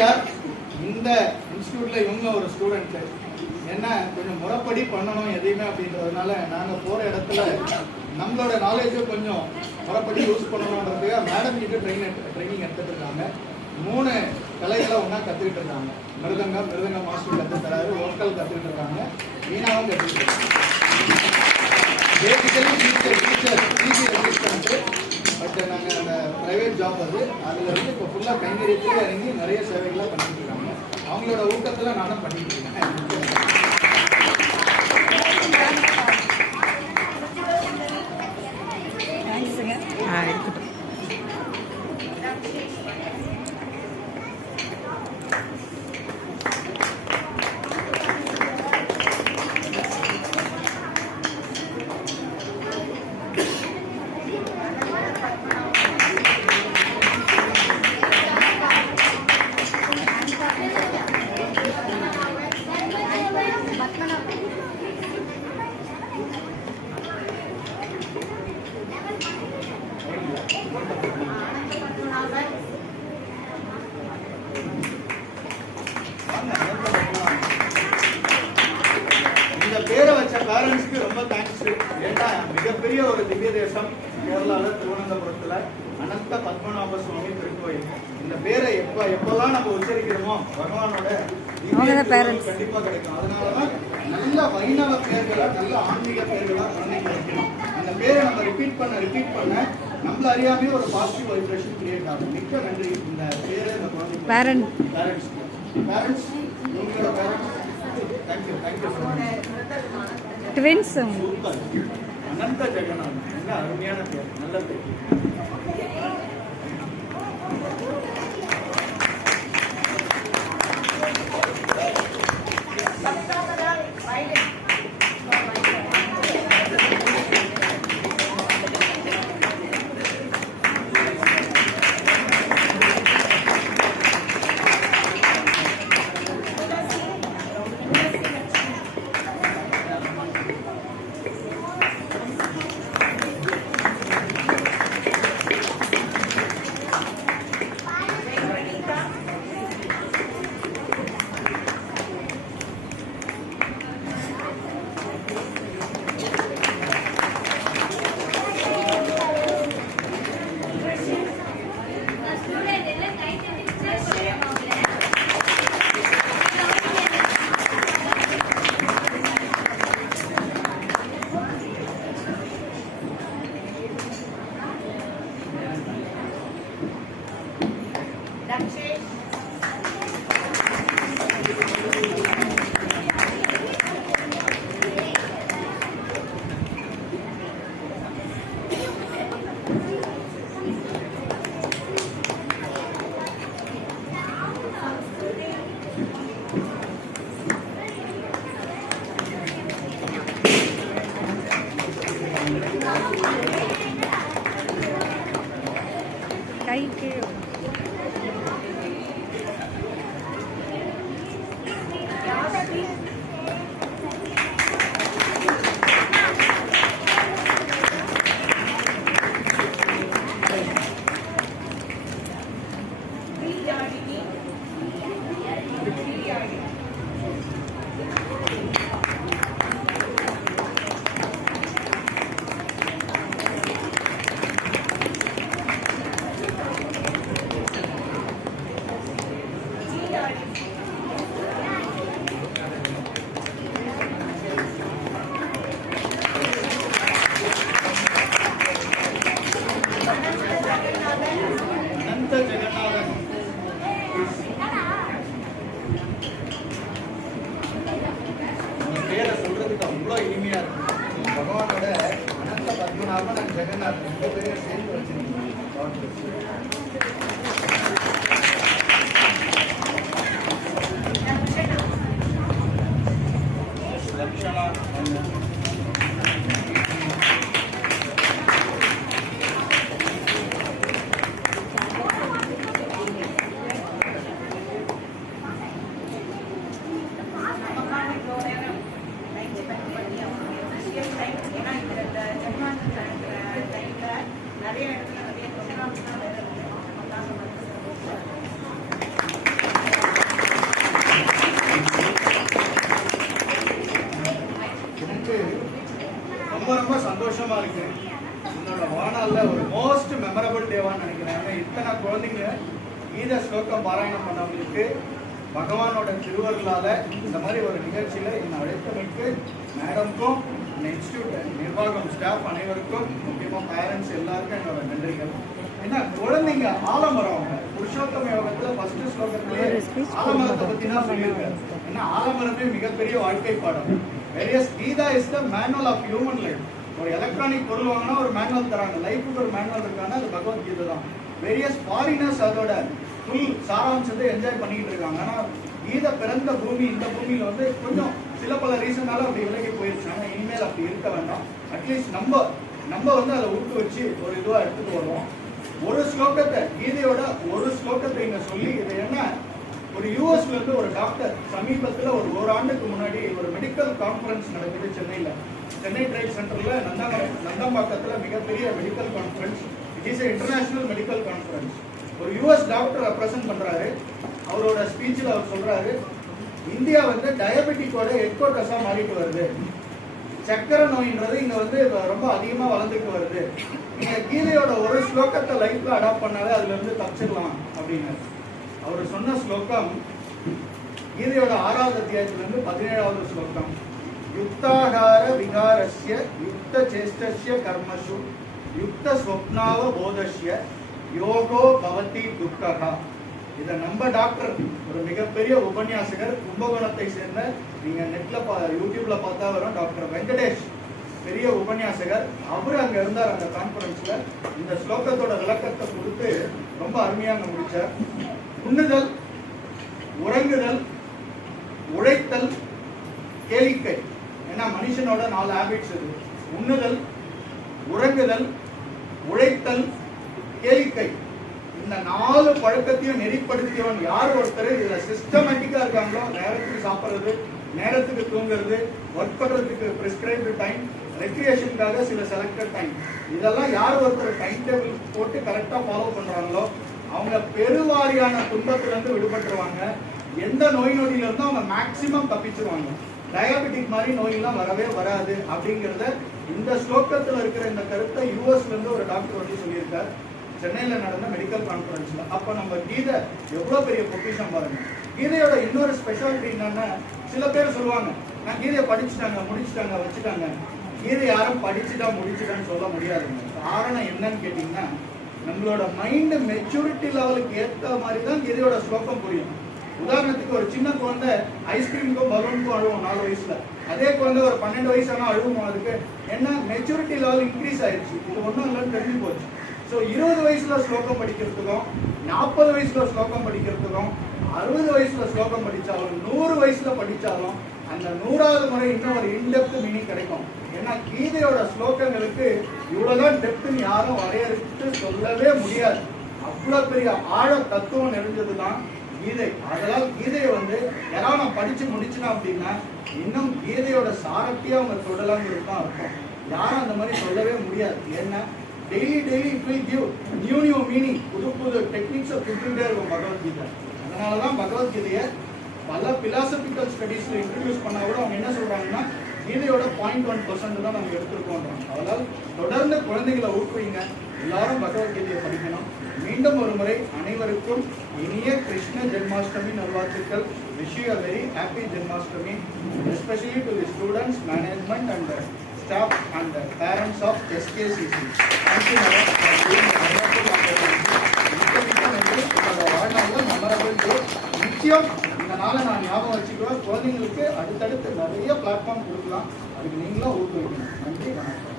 எம்ஜிஆர் இந்த இன்ஸ்டியூட்டில் இவங்க ஒரு ஸ்டூடெண்ட்டு என்ன கொஞ்சம் முறைப்படி பண்ணணும் எதையுமே அப்படின்றதுனால நாங்கள் போகிற இடத்துல நம்மளோட நாலேஜும் கொஞ்சம் முறைப்படி யூஸ் பண்ணணுன்றதுக்காக மேடம் கிட்ட ட்ரைனிங் எடுத்துகிட்டு இருக்காங்க. 3 கலைகளை ஒன்றா கற்றுக்கிட்டு இருக்காங்க. மிருதங்க மாஸ்டர் கற்றுத்தராரு, வோக்கல் கற்றுக்கிட்டு இருக்காங்க, வீணாவும் கற்றுக்கிட்டு இருக்காங்க. Basically teacher ரெஜிஸ்டன்ட்டு. பட் நாங்கள் அந்த ப்ரைவேட் ஜாப் அதில் வந்து இப்போ ஃபுல்லாக கைங்கரியத்தில் இறங்கி நிறைய சேவைகளாக பண்ணிட்டு இருக்காங்க. அவங்களோட ஊக்கத்தில் நானும் பண்ணிட்டு இருக்கேன். இருக்கட்டும். இந்த பேரை வச்ச பேரண்ட்ஸ்க்கு ரொம்ப தேங்க்ஸ். ஏன்னா மிகப்பெரிய ஒரு திவ்ய தேசம் கேரளாவில் திருவனந்தபுரத்தில் அனந்த பத்மநாப சுவாமி திருக்கோயில். இந்த பேரை எப்பெல்லாம் நம்ம உச்சரிக்கிறோமோ பகவானோட கண்டிப்பா கிடைக்கும். அதனாலதான் நல்ல வைணவ பேர்களா, நல்ல ஆன்மீக பேர்களா குழந்தைங்க வைக்கணும். அந்த பேரை நம்ம ரிப்பீட் பண்ண நம்மள அறியாமே ஒரு பாசிட்டிவ் வைப்ரேஷன் கிரியேட் ஆகும். மிக்க நன்றி. இந்த பேரை இந்த குழந்தைங்க பேரண்ட்ஸ் உங்களோட parents thank you so much. Twins Anantha Jagannathan நல்ல அருமையான பேர், நல்ல பேர். கைக்கு இத்தனை குழந்தைங்க கீத ஸ்லோகம் பாராயணம் பண்ணவங்களுக்கு பகவானோட திருவருளால இந்த மாதிரி ஒரு நிகழ்ச்சியில என்னை அழைத்தமைக்கு மேடம்க்கும் இன்ஸ்டியூட் நிர்வாகம் ஸ்டாஃப் அனைவருக்கும் முக்கியமாக பேரண்ட்ஸ் எல்லாருக்கும் என்னோட நன்றிகள். ஏன்னா குழந்தைங்க ஆலமரம் அவங்க புருஷோத்தம யோகத்துல ஃபர்ஸ்ட் ஸ்லோகத்திலே ஆலமரத்தை பத்தி தான் சொல்லியிருக்காரு. ஏன்னா ஆலமரமே மிகப்பெரிய வாழ்க்கை பாடம். Various Gita is the manual of human life. ஒரு எலக்ட்ரானிக் பொருள் வாங்கினா ஒரு மேனுவல் தராங்க, லைஃபுக்கு ஒரு மேனுவல் இருக்காங்க, அது பகவத்கீதை தான். வேரியஸ் ஃபாரினர்ஸ் அதோட ஃபுல் சாராம்சத்தை என்ஜாய் பண்ணிட்டு இருக்காங்க. ஆனா கீதை பிறந்த பூமி இந்த பூமியில வந்து கொஞ்சம் சில பல ரீசனால அப்படி விலகி போயிருச்சு. ஆனா இனிமேல் அப்படி இருக்க வேண்டாம். அட்லீஸ்ட் நம்ம வந்து அதை ஊட்டு வச்சு ஒரு இதுவா எடுத்துட்டு வருவோம். ஒரு ஸ்லோகத்தை கீதையோட ஒரு ஸ்லோகத்தை இங்க சொல்லி இது என்ன, ஒரு யூஎஸ்ல இருந்து ஒரு டாக்டர் சமீபத்துல ஒரு ஆண்டுக்கு முன்னாடி ஒரு மெடிக்கல் கான்ஃபரன்ஸ் நடக்குது சென்னை ட்ரேட் சென்டர்ல நந்தம்பாக்கத்துல மிகப்பெரிய medical conference. It is international medical conference. ஒரு யூஎஸ் டாக்டர் ரெப்ரசென்ட் பண்றாரு. அவரோட ஸ்பீச்சில் அவர் சொல்றாரு, இந்தியா வந்து டயபெட்டிக்கோட ஹெட்குவார்ட்டர்ஸா மாறிட்டு வருது. சக்கரை நோயின்றது இங்க வந்து ரொம்ப அதிகமா வளர்ந்துட்டு வருது. நீங்க கீதையோட ஒரு ஸ்லோகத்தை லைஃப்ல அடாப்ட் பண்ணாலே அதுல இருந்து தப்பிச்சிடலாம் அப்படின்னு அவர் சொன்ன ஸ்லோகம் கீதையோட 6வது அத்தியாயத்திலிருந்து 17வது ஸ்லோகம். யுக்தாகார விகாரஸ்ய யுக்த சேஷ்டஸ்ய கர்மசு யுக்த ஸ்வப்னாவ போதஸ்ய யோகோ பவதி துக்ககா. இதை நம்ம டாக்டர் ஒரு மிகப்பெரிய உபன்யாசகர் கும்பகோணத்தை சேர்ந்த, நீங்க நெட்ல யூடியூப்ல பார்த்தா வரும், டாக்டர் வெங்கடேஷ், பெரிய உபன்யாசகர். அவரு அங்க இருந்தார் அந்த கான்ஃபரன்ஸ்ல. இந்த ஸ்லோகத்தோட விளக்கத்தை கொடுத்து ரொம்ப அருமையாக முடிச்சார். உண்ணுதல், உறங்குதல், உழைத்தல், கேளிக்கை. ஏன்னா மனுஷனோட 4 ஹேபிட்ஸ் இருக்கு. உண்ணுதல், உறங்குதல், உழைத்தல், கேளிக்கை. இந்த 4 பழக்கத்தையும் நெறிப்படுத்தியவன் யார் ஒருத்தர் இதுல சிஸ்டமேட்டிக்கா இருக்காங்களோ, நேரத்துக்கு சாப்பிடுறது, நேரத்துக்கு தூங்குறது, ஒர்க் பண்றதுக்கு பிரிஸ்கிரைப்டு டைம், ரெக்ரியேஷனுக்காக சில செலக்டட் டைம், இதெல்லாம் யார் ஒருத்தர் டைம் டேபிள் போட்டு கரெக்டா ஃபாலோ பண்றாங்களோ அவங்க பெருவாரியான துன்பத்துல இருந்து விடுபட்டுருவாங்க. எந்த நோய் நொடியில இருந்தும் அவங்க மேக்சிமம் தப்பிச்சிருவாங்க. டயபெட்டிக் மாதிரி நோயெல்லாம் வரவே வராது அப்படிங்கிறத இந்த ஸ்லோகத்துல இருக்கிற இந்த கருத்தை யூஎஸ்ல இருந்து ஒரு டாக்டர் வந்து சொல்லியிருக்கார் சென்னையில நடந்த மெடிக்கல் கான்ஃபரன்ஸ்ல. அப்ப நம்ம கீதை எவ்வளவு பெரிய பொக்கிஷம் பாருங்க. கீதையோட இன்னொரு ஸ்பெஷாலிட்டி என்னன்னா, சில பேர் சொல்லுவாங்க நான் கீதையை படிச்சுட்டாங்க, முடிச்சுட்டாங்க, வச்சுட்டாங்க. கீதை யாரும் படிச்சுட்டா முடிச்சுட்டான்னு சொல்ல முடியாதுங்க. காரணம் என்னன்னு கேட்டீங்கன்னா, நம்மளோட மைண்ட் மெச்சூரிட்டி லெவலுக்கு ஏற்ற மாதிரி தான் கீதையோட ஸ்லோகம் புரியும். உதாரணத்துக்கு ஒரு சின்ன குழந்தை ஐஸ்கிரீமுக்கும் பலூனுக்கும் அழுவும் 4 வயசுல. அதே குழந்தை ஒரு 12 வயசானா அழுவும். அதுக்கு என்ன, மெச்சூரிட்டி லெவல் இன்க்ரீஸ் ஆயிடுச்சு, இது ஒன்றும் இல்லைன்னு தெரிஞ்சு போச்சு. ஸோ 20 வயசுல ஸ்லோகம் படிக்கிறதுக்கும் 40 வயசுல ஸ்லோகம் படிக்கிறதுக்கும் 60 வயசுல ஸ்லோகம் படிச்சாலும் 100 வயசுல படிச்சாலும் அந்த 100வது முறை இன்னும் ஒரு இன்டெப்த் மீனிங் கிடைக்கும். ஏன்னா கீதையோட ஸ்லோகங்களுக்கு இவ்வளவுதான் டெப்த்னு யாரும் வரையறுத்து சொல்லவே முடியாது. அவ்வளவு பெரிய ஆழ தத்துவம் நிறைஞ்சதுதான் கீதை. அதெல்லாம் கீதையை வந்து யாராவது நான் படிச்சு முடிச்சுனா அப்படின்னா இன்னும் கீதையோட சாரத்தையே அவங்க தொடலாங்கிறது தான் இருக்கும். யாரும் அந்த மாதிரி சொல்லவே முடியாது. ஏன்னா daily it will give new meaning, புது டெக்னிக்ஸை கொடுத்துட்டே இருக்கும் பகவத்கீதை. அதனாலதான் பகவத்கீதையை பல பிலாசபிக்கல் ஸ்டடீஸ்ல இன்ட்ரடியூஸ் பண்ணா கூட அவங்க என்ன சொல்றாங்கன்னா கீதையோட 0.1% தான் நம்ம எடுத்துருக்கோன்றாங்க. அதனால் தொடர்ந்து குழந்தைகளை ஊக்குவிங்க, எல்லாரும் பகவத்கீதையை படிக்கணும். மீண்டும் ஒரு முறை அனைவருக்கும் இனிய கிருஷ்ண ஜென்மாஷ்டமி நல்வாழ்த்துக்கள். Wish you a very happy Janmashtami, especially to the students, management and staff and parents of SKCC. Thank you madam for doing a wonderful activity. நிச்சயம் இந்த நாளை நான் ஞாபகம் வச்சுக்குவேன். குழந்தைங்களுக்கு அடுத்தடுத்து நிறைய பிளாட்ஃபார்ம் கொடுக்கலாம். அதுக்கு நீங்களும் ஊக்குவிக்கணும். நன்றி, வணக்கம்.